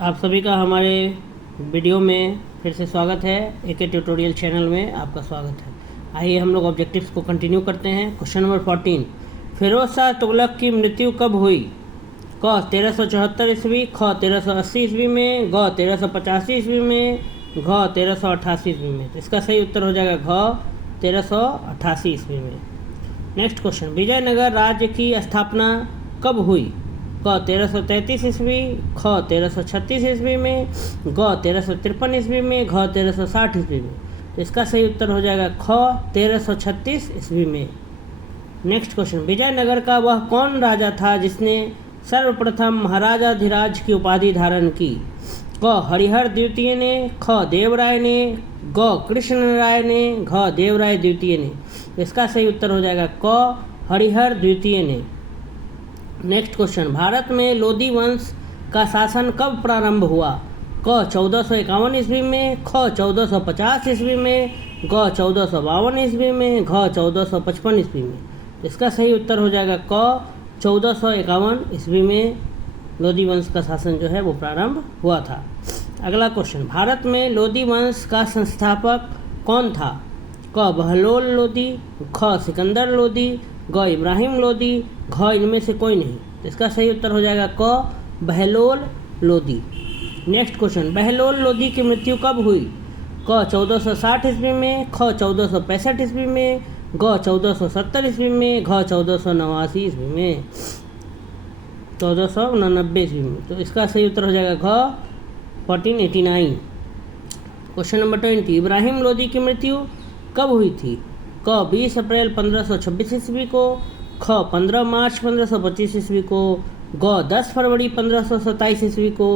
आप सभी का हमारे वीडियो में फिर से स्वागत है। एके ट्यूटोरियल चैनल में आपका स्वागत है। आइए हम लोग ऑब्जेक्टिव्स को कंटिन्यू करते हैं। क्वेश्चन नंबर 14, फिरोज शाह तुगलक की मृत्यु कब हुई? क 1374 ईस्वी, ख 1380 ईस्वी में, ग 1385 ईस्वी में, घ 1388 ईस्वी में। तो इसका सही उत्तर हो जाएगा घ 1388 ईस्वी में। नेक्स्ट क्वेश्चन, विजयनगर राज्य की स्थापना कब हुई? क 1333 ईस्वी, ख 1336 ईस्वी में, ग 1353 ईस्वी में, घ 1360 ईस्वी में। तो इसका सही उत्तर हो जाएगा ख 1336 ईस्वी में। नेक्स्ट क्वेश्चन, विजयनगर का वह कौन राजा था जिसने सर्वप्रथम महाराजाधिराज की उपाधि धारण की? क हरिहर द्वितीय ने, ख देवराय ने, ग कृष्ण राय ने, घ देवराय द्वितीय ने। तो इसका सही उत्तर हो जाएगा क हरिहर द्वितीय ने। नेक्स्ट क्वेश्चन, भारत में लोधी वंश का शासन कब प्रारंभ हुआ? क 1451 ईस्वी में, ख 1450 ईस्वी में, ग 1452 ईस्वी में, घ 1455 ईस्वी में। इसका सही उत्तर हो जाएगा क 1451 ईस्वी में लोधी वंश का शासन जो है वो प्रारंभ हुआ था। अगला क्वेश्चन, भारत में लोधी वंश का संस्थापक कौन था? क बहलोल लोधी, ख सिकंदर लोधी, ग इब्राहिम लोधी, घ इनमें से कोई नहीं। तो इसका सही उत्तर हो जाएगा क बहलोल लोधी। नेक्स्ट क्वेश्चन, बहलोल लोधी की मृत्यु कब हुई? क 1460 ईस्वी में, ख 1465 ईस्वी में, ग 1470 ईस्वी में, घ 1489 ईस्वी में, 1499 ईस्वी में। तो इसका सही उत्तर हो जाएगा घ 1489। क्वेश्चन नंबर 20, इब्राहिम लोधी की मृत्यु कब हुई थी? क 20 अप्रैल 1526 ईस्वी को, ख 15 मार्च 1525 ईस्वी को, ग 10 फरवरी 1527 ईस्वी को,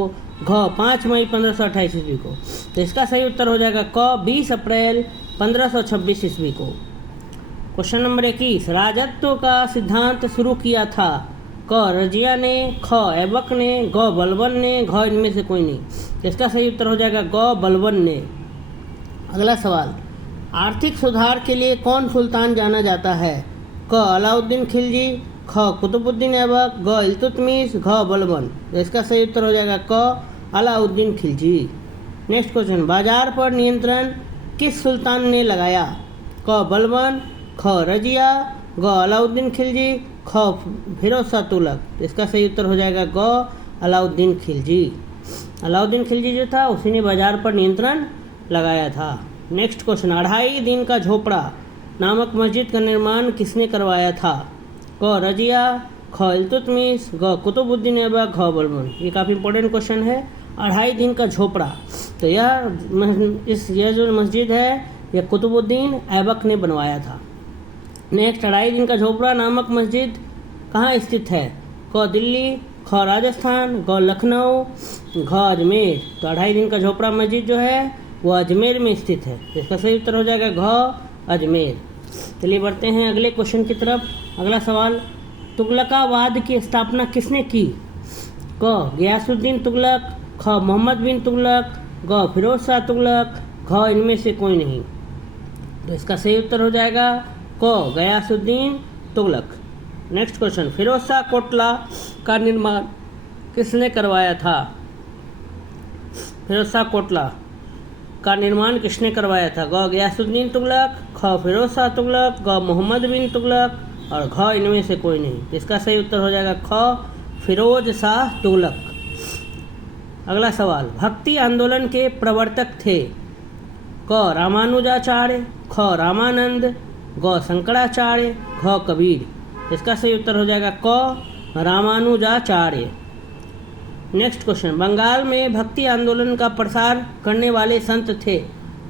घ 5 मई 1528 ईस्वी को। तो इसका सही उत्तर हो जाएगा क 20 अप्रैल 1526 ईस्वी को। क्वेश्चन नंबर 21, राजत्व का सिद्धांत शुरू किया था? क रजिया ने, ख ऐबक ने, ग बलबन ने, घ इनमें से कोई नहीं। तो इसका सही उत्तर हो जाएगा ग बलबन ने। अगला सवाल, आर्थिक सुधार के लिए कौन सुल्तान जाना जाता है? क अलाउद्दीन खिलजी, ख कुतुबुद्दीन ऐबक, ग इल्तुतमिश, घ बलबन। तो इसका सही उत्तर हो जाएगा क अलाउद्दीन खिलजी। नेक्स्ट क्वेश्चन, बाजार पर नियंत्रण किस सुल्तान ने लगाया? क बलबन, ख रजिया, ग अलाउद्दीन खिलजी, ख फिरोज शाह तुगलक। तो इसका सही उत्तर हो जाएगा ग अलाउद्दीन खिलजी। अलाउद्दीन खिलजी जो था उसी ने बाजार पर नियंत्रण लगाया था। नेक्स्ट क्वेश्चन, 2.5 दिन का झोपड़ा नामक मस्जिद का निर्माण किसने करवाया था? क रजिया, ख इल्तुतमिश, ग कुतुबुद्दीन ऐबक, घ बलबन। ये काफ़ी इंपॉर्टेंट क्वेश्चन है। 2.5 दिन का झोपड़ा, तो यह जो मस्जिद है यह कुतुबुद्दीन ऐबक ने बनवाया था। नेक्स्ट, 2.5 दिन का झोपड़ा नामक मस्जिद कहाँ स्थित है? क दिल्ली, ख राजस्थान, ग लखनऊ, घ अजमेर। तो 2.5 दिन का झोपड़ा मस्जिद जो है वो अजमेर में स्थित है। इसका सही उत्तर हो जाएगा घ अजमेर। चलिए बढ़ते हैं अगले क्वेश्चन की तरफ। अगला सवाल, तुगलकाबाद की स्थापना किसने की? क गयासुद्दीन तुगलक, ख मोहम्मद बिन तुगलक, ग फिरोज शाह तुगलक, घ इनमें से कोई नहीं। तो इसका सही उत्तर हो जाएगा क गयासुद्दीन तुगलक। नेक्स्ट क्वेश्चन, फिरोज शाह कोटला का निर्माण किसने करवाया था? फिरोज शाह कोटला का निर्माण किसने करवाया था? ग गयासुद्दीन तुगलक, ख फिरोज शाह तुगलक, ग मोहम्मद बिन तुगलक और घ इनमें से कोई नहीं। इसका सही उत्तर हो जाएगा ख फिरोज शाह तुगलक। अगला सवाल, भक्ति आंदोलन के प्रवर्तक थे? क रामानुजाचार्य, ख रामानंद, ग शंकराचार्य, घ कबीर। इसका सही उत्तर हो जाएगा क रामानुजाचार्य। नेक्स्ट क्वेश्चन, बंगाल में भक्ति आंदोलन का प्रसार करने वाले संत थे?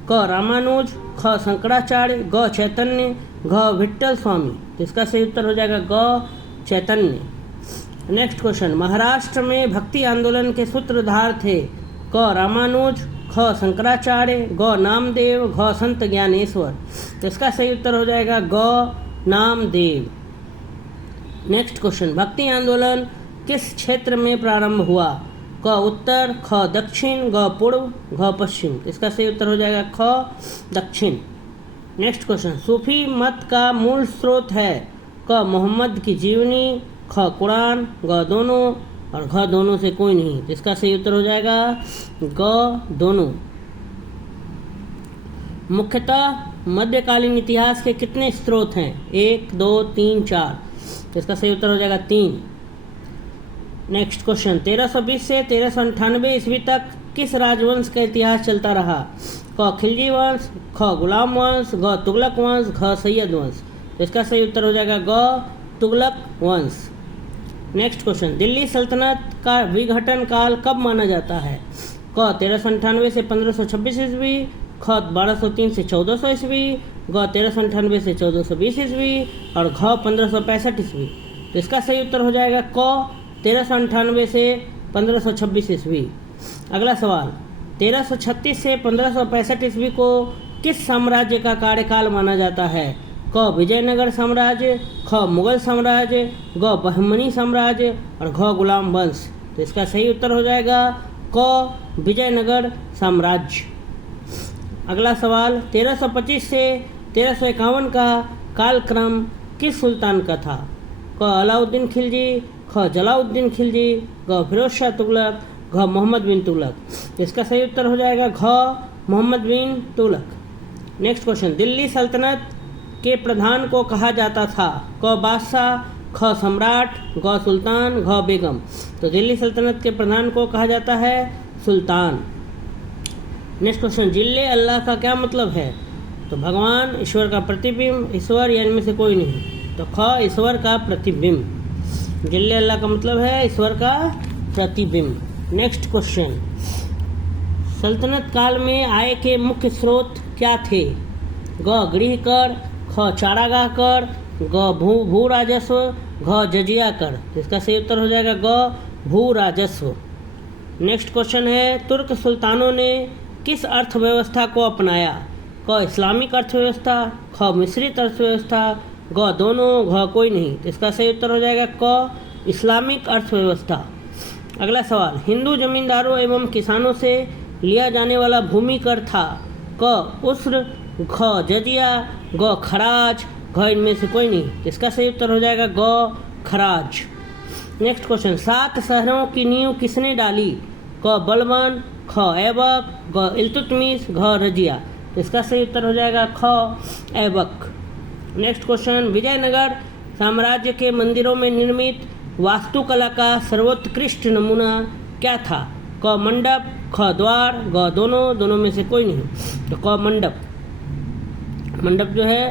क रामानुज, ख शंकराचार्य, ग चैतन्य, घ विट्ठल स्वामी। तो इसका सही उत्तर हो जाएगा ग चैतन्य। नेक्स्ट क्वेश्चन, महाराष्ट्र में भक्ति आंदोलन के सूत्रधार थे? क रामानुज, ख शंकराचार्य, ग नामदेव, घ संत ज्ञानेश्वर। तो इसका सही उत्तर हो जाएगा ग नामदेव। नेक्स्ट क्वेश्चन, भक्ति आंदोलन किस क्षेत्र में प्रारंभ हुआ? क उत्तर, ख दक्षिण, ग पूर्व, घ पश्चिम। इसका सही उत्तर हो जाएगा ख दक्षिण। नेक्स्ट क्वेश्चन, सूफी मत का मूल स्रोत है? क मोहम्मद की जीवनी, ख कुरान, ग दोनों, और घ दोनों से कोई नहीं, तो इसका सही उत्तर हो जाएगा ग दोनों। मुख्यतः मध्यकालीन इतिहास के कितने स्रोत हैं? 1, 2, 3, 4, तो इसका सही उत्तर हो जाएगा 3। नेक्स्ट क्वेश्चन, 1320 से 1398 ईस्वी तक किस राजवंश का इतिहास चलता रहा? क खिलजी वंश, ख गुलाम वंश, ग तुगलक वंश, घ सैयद वंश, तो इसका सही उत्तर हो जाएगा ग तुगलक वंश। नेक्स्ट क्वेश्चन, दिल्ली सल्तनत का विघटन काल कब माना जाता है? क 1398 से 1526 ईस्वी, ख 1203 से 1400 ईस्वी, ग 1398 से 1420 ईस्वी और घ 1565 ईस्वी, तो इसका सही उत्तर हो जाएगा क 1398 से 1526 ईस्वी। अगला सवाल, 1336 से 1565 ईस्वी को किस साम्राज्य का कार्यकाल माना जाता है? क विजयनगर साम्राज्य, ख मुगल साम्राज्य, ग बहमनी साम्राज्य और घ गुलाम वंश, तो इसका सही उत्तर हो जाएगा क विजयनगर साम्राज्य। अगला सवाल, 1325 से 1351 का कालक्रम किस सुल्तान का था? क अलाउद्दीन खिलजी, ख जलाउद्दीन खिलजी, ग फिरोज शाह तुगलक, घ मोहम्मद बिन तुगलक, इसका सही उत्तर हो जाएगा घ मोहम्मद बिन तुगलक। नेक्स्ट क्वेश्चन, दिल्ली सल्तनत के प्रधान को कहा जाता था? क बादशाह, ख सम्राट, ग सुल्तान, घ बेगम, तो दिल्ली सल्तनत के प्रधान को कहा जाता है सुल्तान। नेक्स्ट क्वेश्चन, जिल्ले अल्लाह का क्या मतलब है? तो भगवान, ईश्वर का प्रतिबिंब, ईश्वर या इनमें से कोई नहीं, तो ख ईश्वर का प्रतिबिंब। जिल्ले अल्लाह का मतलब है ईश्वर का प्रतिबिंब। नेक्स्ट क्वेश्चन, सल्तनत काल में आय के मुख्य स्रोत क्या थे? ग गृह कर, ख चारागाह कर, ग भू राजस्व, घ जजिया कर, इसका सही उत्तर हो जाएगा ग भू राजस्व। नेक्स्ट क्वेश्चन है, तुर्क सुल्तानों ने किस अर्थव्यवस्था को अपनाया? क इस्लामिक अर्थव्यवस्था, ख मिश्रित अर्थव्यवस्था, ग दोनों, घ कोई नहीं, तो इसका सही उत्तर हो जाएगा क इस्लामिक अर्थव्यवस्था। अगला सवाल, हिंदू जमींदारों एवं किसानों से लिया जाने वाला भूमि कर था? क उस्र, घ जजिया, ग खराज, घ इनमें से कोई नहीं, तो इसका सही उत्तर हो जाएगा ग खराज। नेक्स्ट क्वेश्चन, 7 शहरों की नींव किसने डाली? क बलबन, ख ऐबक, ग इल्तुतमिश, घ रजिया, तो इसका सही उत्तर हो जाएगा ख ऐबक। नेक्स्ट क्वेश्चन, विजयनगर साम्राज्य के मंदिरों में निर्मित वास्तुकला का सर्वोत्कृष्ट नमूना क्या था? क मंडप, ख द्वार, ग दोनों, दोनों में से कोई नहीं, तो क मंडप। मंडप जो है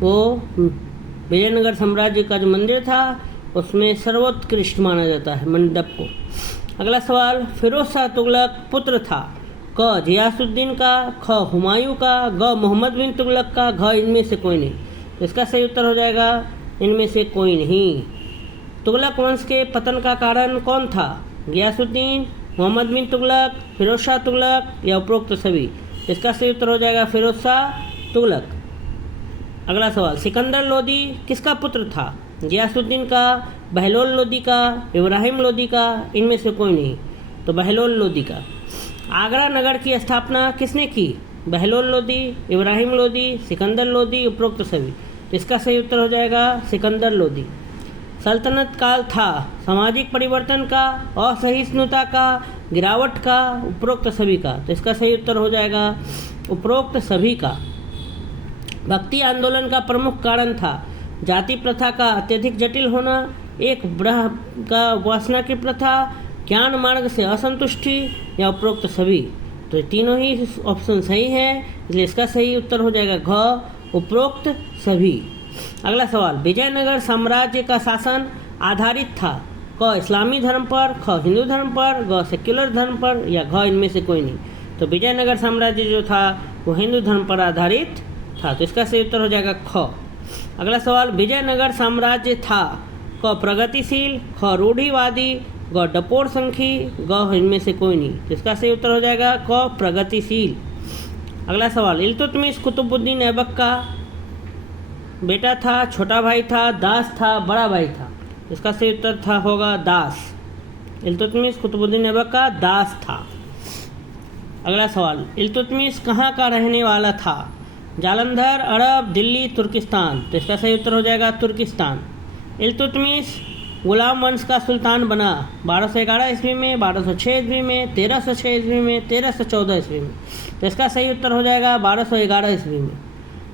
वो विजयनगर साम्राज्य का जो मंदिर था उसमें सर्वोत्कृष्ट माना जाता है मंडप को। अगला सवाल, फिरोज शाह तुगलक पुत्र था? क जियासुद्दीन का, ख हुमायूं का, ग मोहम्मद बिन तुगलक का, घ इनमें से कोई नहीं, तो इसका सही उत्तर हो जाएगा इनमें से कोई नहीं। तुगलक वंश के पतन का कारण कौन था? गियासुद्दीन, मोहम्मद बिन तुगलक, फिरोज शाह तुगलक या उपरोक्त सभी, इसका सही उत्तर हो जाएगा फिरोज शाह तुगलक। अगला सवाल, सिकंदर लोदी किसका पुत्र था? गियासुद्दीन का, बहलोल लोदी का, इब्राहिम लोदी का, इनमें से कोई नहीं, तो बहलोल लोदी का। आगरा नगर की स्थापना किसने की? बहलोल लोदी, इब्राहिम लोदी, सिकंदर लोदी, उपरोक्त सभी, इसका सही उत्तर हो जाएगा सिकंदर लोदी। सल्तनत काल था सामाजिक परिवर्तन का, असहिष्णुता का, गिरावट का, उपरोक्त सभी का, तो इसका सही उत्तर हो जाएगा उपरोक्त सभी का। भक्ति आंदोलन का प्रमुख कारण था जाति प्रथा का अत्यधिक जटिल होना, एक ब्रह का उपासना की प्रथा, ज्ञान मार्ग से असंतुष्टि या उपरोक्त सभी, तो ये तीनों ही ऑप्शन सही है, इसलिए इसका सही उत्तर हो जाएगा घ उपरोक्त सभी। अगला सवाल, विजयनगर साम्राज्य का शासन आधारित था? क इस्लामी धर्म पर, ख हिंदू धर्म पर, ग सेक्युलर धर्म पर या घ इनमें से कोई नहीं, तो विजयनगर साम्राज्य जो था वो हिंदू धर्म पर आधारित था, तो इसका सही उत्तर हो जाएगा ख। अगला सवाल, विजयनगर साम्राज्य था क प्रगतिशील, ख रूढ़िवादी, ग डपोर संखी, ग इनमें से कोई नहीं, तो इसका सही उत्तर हो जाएगा क प्रगतिशील। अगला सवाल, इल्तुतमिश कुतुबुद्दीन ऐबक का बेटा था, छोटा भाई था, दास था, बड़ा भाई था, इसका सही उत्तर था होगा दास। इल्तुतमिश कुतुबुद्दीन ऐबक का दास था। अगला सवाल, इल्तुतमिश कहाँ का रहने वाला था? जालंधर, अरब, दिल्ली, तुर्किस्तान, तो इसका सही उत्तर हो जाएगा तुर्किस्तान। इल्तुतमिश गुलाम वंश का सुल्तान बना? 1211 ईस्वी में, 1206 ईस्वी में, 1306 ईस्वी में, 1314 ईस्वी में। तो इसका सही उत्तर हो जाएगा 1211 ईस्वी में।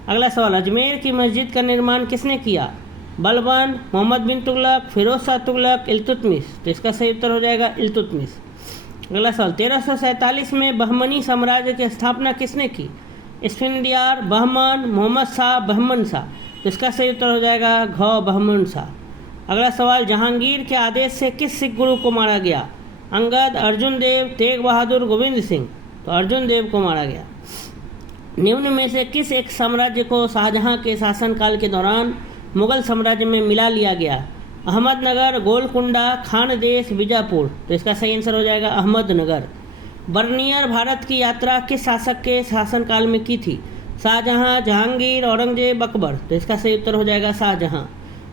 अगला सवाल, अजमेर की मस्जिद का निर्माण किसने किया? बलबन, मोहम्मद बिन तुगलक, फिरोज शाह तुगलक, इल्तुतमिश। तो इसका सही उत्तर हो जाएगा इल्तुतमिश। अगला सवाल, 1347 में बहमनी साम्राज्य की स्थापना किसने की? इस्फिंदियार, बहमन, मोहम्मद शाह, बहमन शाह। तो इसका सही उत्तर हो जाएगा घ बहमन शाह। अगला सवाल, जहांगीर के आदेश से किस सिख गुरु को मारा गया? अंगद, अर्जुन देव, तेग बहादुर, गोविंद सिंह। तो अर्जुन देव को मारा गया। निम्न में से किस एक साम्राज्य को शाहजहां के शासनकाल के दौरान मुगल साम्राज्य में मिला लिया गया? अहमदनगर, गोलकुंडा, खानदेश, बीजापुर। तो इसका सही आंसर हो जाएगा अहमदनगर। बर्नियर भारत की यात्रा किस शासक के शासनकाल में की थी? शाहजहां, जहांगीर, औरंगजेब, अकबर। तो इसका सही उत्तर हो जाएगा शाहजहां।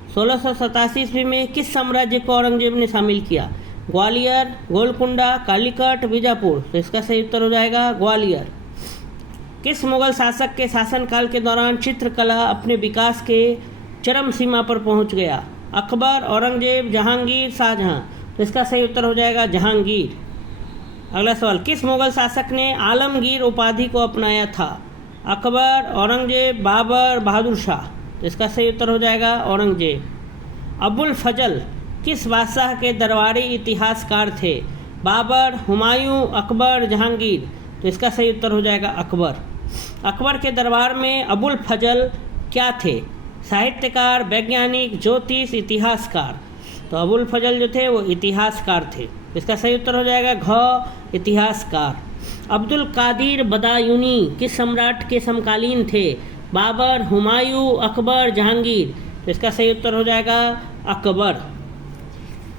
1687 ईस्वी में किस साम्राज्य को औरंगजेब ने शामिल किया? ग्वालियर, गोलकुंडा, कालीकट, बीजापुर। तो इसका सही उत्तर हो जाएगा ग्वालियर। किस मुगल शासक के शासनकाल के दौरान चित्रकला अपने विकास के चरम सीमा पर पहुंच गया? अकबर, औरंगजेब, जहांगीर, शाहजहां। तो इसका सही उत्तर हो जाएगा जहांगीर। अगला सवाल, किस मुगल शासक ने आलमगीर उपाधि को अपनाया था? अकबर, औरंगजेब, बाबर, बहादुर शाह। तो इसका सही उत्तर हो जाएगा औरंगजेब। अबुल फजल किस बादशाह के दरबारी इतिहासकार थे? बाबर, हुमायूं, अकबर, जहांगीर। तो इसका सही उत्तर हो जाएगा अकबर। अकबर के दरबार में अबुल फजल क्या थे? साहित्यकार, वैज्ञानिक, ज्योतिष, इतिहासकार। तो अबुल फजल जो थे वो इतिहासकार थे। इसका सही उत्तर हो जाएगा घ इतिहासकार। अब्दुल कादिर बदायूनी किस सम्राट के समकालीन थे? बाबर, हुमायूं, अकबर, जहांगीर। तो इसका सही उत्तर हो जाएगा अकबर।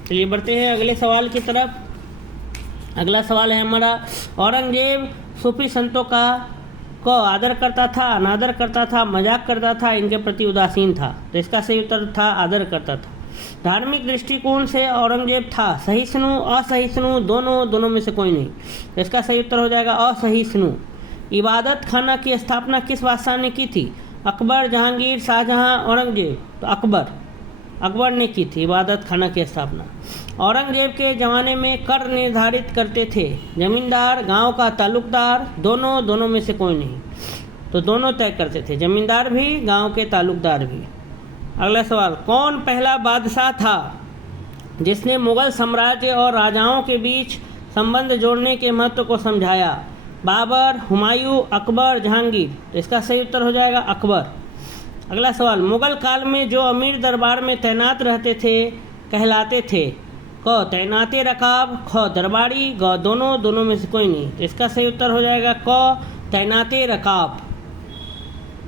चलिए बढ़ते हैं अगले सवाल की तरफ। अगला सवाल है हमारा, औरंगजेब सूफी संतों को आदर करता था, अनादर करता था, मजाक करता था, इनके प्रति उदासीन था? तो इसका सही उत्तर था आदर करता था। धार्मिक दृष्टिकोण से औरंगजेब था सहिष्णु, असहिष्णु, दोनों में से कोई नहीं? तो इसका सही उत्तर हो जाएगा असहिष्णु। इबादत खाना की स्थापना किस बादशाह ने की थी? अकबर, जहांगीर, शाहजहां, औरंगजेब। तो अकबर ने की थी इबादत खाना की स्थापना। औरंगजेब के ज़माने में कर निर्धारित करते थे जमींदार, गांव का तालुकदार, दोनों में से कोई नहीं? तो दोनों तय करते थे, जमींदार भी, गांव के तालुकदार भी। अगला सवाल, कौन पहला बादशाह था जिसने मुगल साम्राज्य और राजाओं के बीच संबंध जोड़ने के महत्व को समझाया? बाबर, हुमायूं, अकबर, जहांगीर। तो इसका सही उत्तर हो जाएगा अकबर। अगला सवाल, मुगल काल में जो अमीर दरबार में तैनात रहते थे कहलाते थे? क तैनाते रकाब, ख दरबारी, ग दोनों में से कोई नहीं? तो इसका सही उत्तर हो जाएगा क तैनाते रकाब।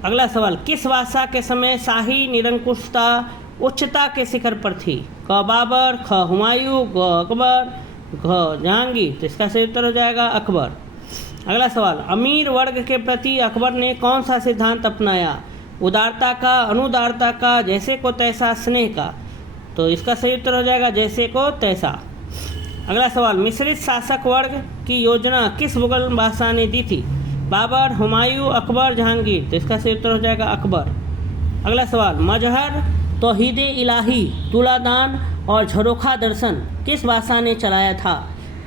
अगला सवाल, किस बादशाह के समय शाही निरंकुशता उच्चता के शिखर पर थी? क बाबर, ख हुमायूं, ग अकबर, घ जहांगीर। तो इसका सही उत्तर हो जाएगा अकबर। अगला सवाल, अमीर वर्ग के प्रति अकबर ने कौन सा सिद्धांत अपनाया? उदारता का, अनुदारता का, जैसे को तैसा, स्नेह का? तो इसका सही उत्तर हो जाएगा जैसे को तैसा। अगला सवाल, मिश्रित शासक वर्ग की योजना किस मुगल बादशाह ने दी थी? बाबर, हुमायूं, अकबर, जहांगीर। तो इसका सही उत्तर हो जाएगा अकबर। अगला सवाल, मजहर, तौहीद इलाही, तुलादान और झरोखा दर्शन किस बादशाह ने चलाया था?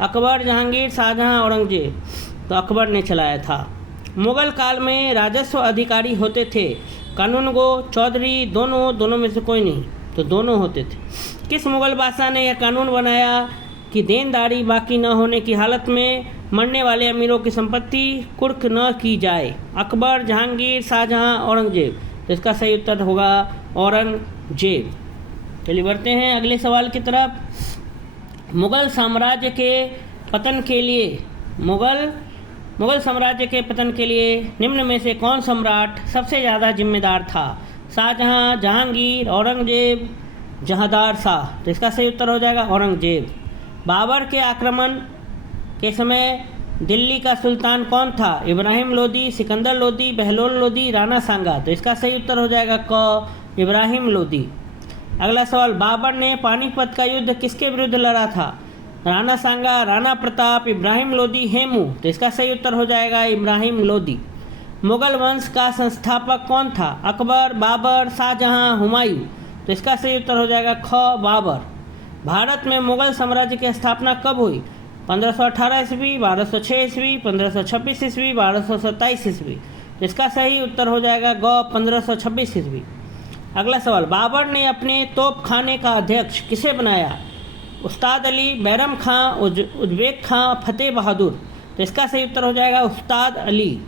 अकबर, जहांगीर, शाहजहां, औरंगजेब। तो अकबर ने चलाया था। मुगल काल में राजस्व अधिकारी होते थे कानूनगो, चौधरी, दोनों में से कोई नहीं? तो दोनों होते थे। किस मुगल बादशाह ने यह कानून बनाया कि देनदारी बाकी न होने की हालत में मरने वाले अमीरों की संपत्ति कुर्क न की जाए? अकबर, जहांगीर, शाहजहां, औरंगजेब। तो इसका सही उत्तर होगा औरंगजेब। चलिए बढ़ते हैं अगले सवाल की तरफ। मुगल साम्राज्य के पतन के लिए निम्न में से कौन सम्राट सबसे ज़्यादा जिम्मेदार था? शाहजहां, जहांगीर, औरंगजेब, जहांदार शाह। तो इसका सही उत्तर हो जाएगा औरंगजेब। बाबर के आक्रमण के समय दिल्ली का सुल्तान कौन था? इब्राहिम लोदी, सिकंदर लोदी, बहलोल लोदी, राणा सांगा। तो इसका सही उत्तर हो जाएगा क इब्राहिम लोदी। अगला सवाल, बाबर ने पानीपत का युद्ध किसके विरुद्ध लड़ा था? राणा सांगा, राणा प्रताप, इब्राहिम लोदी, हेमू। तो इसका सही उत्तर हो जाएगा इब्राहिम लोदी। मुगल वंश का संस्थापक कौन था? अकबर, बाबर, शाहजहां, हुमायूं। तो इसका सही उत्तर हो जाएगा ख बाबर। भारत में मुगल साम्राज्य की स्थापना कब हुई? 1518 ईस्वी, 1206 ईस्वी, 1526 ईस्वी, 1227 ईस्वी। इसका सही उत्तर हो जाएगा ग 1526 ईस्वी। अगला सवाल, बाबर ने अपने तोपखाने का अध्यक्ष किसे बनाया? उस्ताद अली, बैरम खां, उज्बेक खां, फतेह बहादुर। तो इसका सही उत्तर हो जाएगा उस्ताद अली।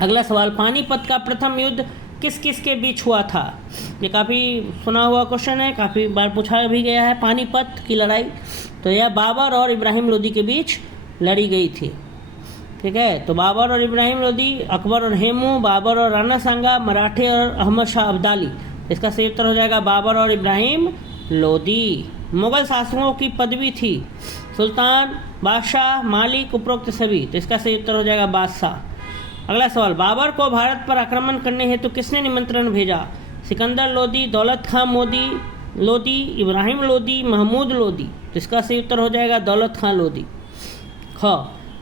अगला सवाल, पानीपत का प्रथम युद्ध किस किस के बीच हुआ था? ये काफ़ी सुना हुआ क्वेश्चन है, काफ़ी बार पूछा भी गया है। पानीपत की लड़ाई तो यह बाबर और इब्राहिम लोदी के बीच लड़ी गई थी। ठीक है, तो बाबर और इब्राहिम लोदी, अकबर और हेमू, बाबर और राणा सांगा, मराठे और अहमद शाह अब्दाली। इसका सही उत्तर हो जाएगा बाबर और इब्राहिम लोदी। मुगल शासकों की पदवी थी सुल्तान, बादशाह, मालिक, उपरोक्त सभी। तो इसका सही उत्तर हो जाएगा बादशाह। अगला सवाल, बाबर को भारत पर आक्रमण करने हेतु किसने निमंत्रण भेजा? सिकंदर लोदी, दौलत खां लोदी, इब्राहिम लोदी, महमूद लोदी। तो इसका सही उत्तर हो जाएगा दौलत खां लोदी। ख,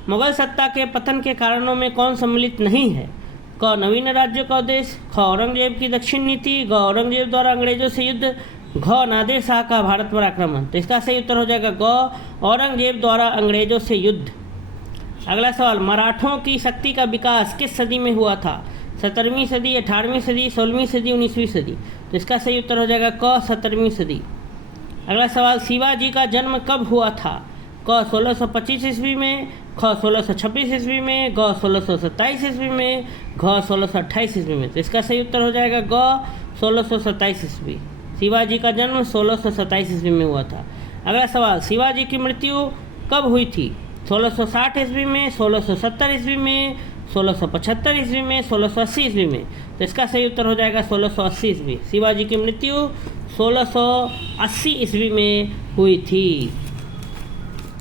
मुगल सत्ता के पतन के कारणों में कौन सम्मिलित नहीं है? क, नवीन राज्यों का उद्देश्य, ख, औरंगजेब की दक्षिण नीति, ग, औरंगजेब द्वारा अंग्रेजों से युद्ध, घ, नादिर शाह का भारत पर आक्रमण। तो इसका सही उत्तर हो जाएगा ग, औरंगजेब द्वारा अंग्रेजों से युद्ध। अगला सवाल, मराठों की शक्ति का विकास किस सदी में हुआ था? 17वीं सदी, 18वीं सदी, 16वीं सदी, 19वीं सदी। तो इसका सही उत्तर हो जाएगा क, 17वीं सदी। अगला सवाल, शिवाजी का जन्म कब हुआ था? क, 1625 ईस्वी में, ख, 1626 ईस्वी में, ग, 1627 ईस्वी में, घ, 1628 ईस्वी में। तो इसका सही उत्तर हो जाएगा ग, 1627 ईस्वी। शिवाजी का जन्म 1627 ईस्वी में हुआ था। अगला सवाल, शिवाजी की मृत्यु कब हुई थी? 1660 ईस्वी में, 1670 ईस्वी में, 1675 ईस्वी में, 1680 ईस्वी में। तो इसका सही उत्तर हो जाएगा 1680 ईस्वी। शिवाजी की मृत्यु 1680 ईस्वी में हुई थी।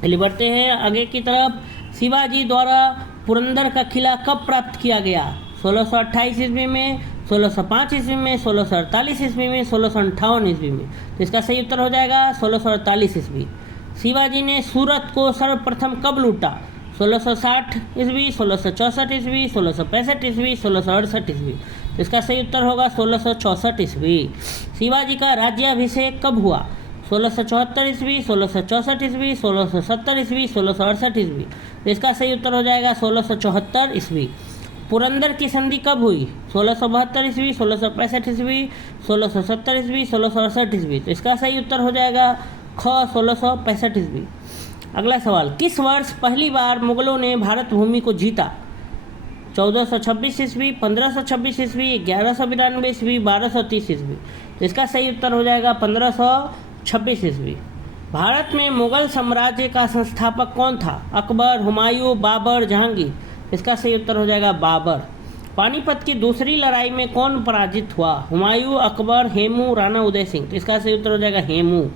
चलिए बढ़ते हैं आगे की तरफ। शिवाजी द्वारा पुरंदर का किला कब प्राप्त किया गया? 1628 ईस्वी में, 1605 ईस्वी में, 1648 ईस्वी में, 1658 ईस्वी में। तो इसका सही उत्तर हो जाएगा 1648 ईस्वी। शिवाजी ने सूरत को सर्वप्रथम कब लूटा? 1660 ईस्वी, 1664 ईस्वी, 1665 ईस्वी, 1668 ईस्वी। इसका सही उत्तर होगा 1664 ईस्वी। शिवाजी का राज्याभिषेक कब हुआ? 1674 ईस्वी, 1664 ईस्वी, 1670 ईस्वी, 1668 ईस्वी। तो इसका सही उत्तर हो जाएगा 1674 ईस्वी। पुरंदर की संधि कब हुई? 1672 ईस्वी, 1665 ईस्वी, 1670 ईस्वी, 1668 ईस्वी। तो इसका सही उत्तर हो जाएगा ख, 1665 ईस्वी। अगला सवाल, किस वर्ष पहली बार मुगलों ने भारत भूमि को जीता? 1426 ईस्वी, 1526 ईस्वी, 1192 ईस्वी, 1230 ईस्वी। तो इसका सही उत्तर हो जाएगा 1526 ईस्वी। भारत में मुगल साम्राज्य का संस्थापक कौन था? अकबर, हुमायूं, बाबर, जहांगीर। इसका सही उत्तर हो जाएगा बाबर। पानीपत की दूसरी लड़ाई में कौन पराजित हुआ? हुमायूं, अकबर, हेमू, राणा उदय सिंह। तो इसका सही उत्तर हो जाएगा हेमू।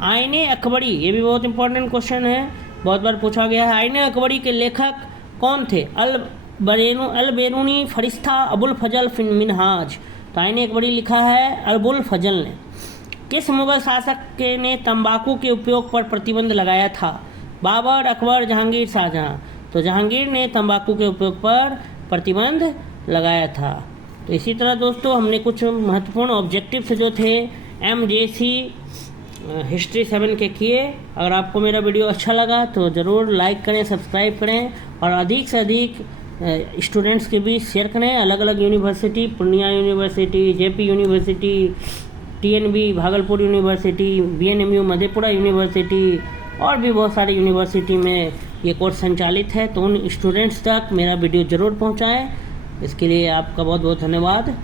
आईने अकबरी, ये भी बहुत इंपॉर्टेंट क्वेश्चन है, बहुत बार पूछा गया है। आईने अकबरी के लेखक कौन थे? अल बेरूनी, फरिश्ता, अबुल फजल, मिनहाज। तो आईने अकबरी लिखा है अबुल फजल ने। किस मुगल शासक ने तंबाकू के उपयोग पर प्रतिबंध लगाया था? बाबर, अकबर, जहांगीर, शाहजहां। तो जहांगीर ने तंबाकू के उपयोग पर प्रतिबंध लगाया था। तो इसी तरह दोस्तों हमने कुछ महत्वपूर्ण ऑब्जेक्टिव्स जो थे MJC हिस्ट्री 7 के किए। अगर आपको मेरा वीडियो अच्छा लगा तो ज़रूर लाइक करें, सब्सक्राइब करें और अधिक से अधिक स्टूडेंट्स के बीच शेयर करें। अलग अलग university, Purnia university, JP university, TNB Bhagalpur university, BNMU Madhepura university और भी बहुत सारी यूनिवर्सिटी में ये कोर्स संचालित है। तो उन स्टूडेंट्स तक मेरा वीडियो ज़रूर पहुंचाएं। इसके लिए आपका बहुत बहुत धन्यवाद।